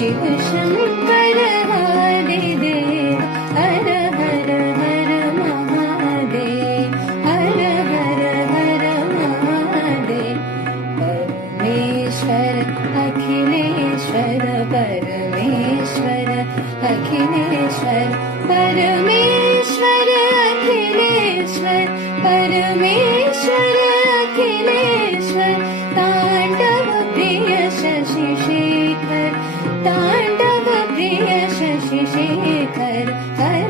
शिव शंकर हरि देव हर हर हर महादेव हर हर हर महादेव परमेश्वर अखिलेश्वर परमेश्वर अखिलेश्वर परमेश्वर अखिलेश्वर परमेश्वर अखिलेश्वर तांडव प्रिय शशि शेखर तांडव प्रिय शशि शेखर हर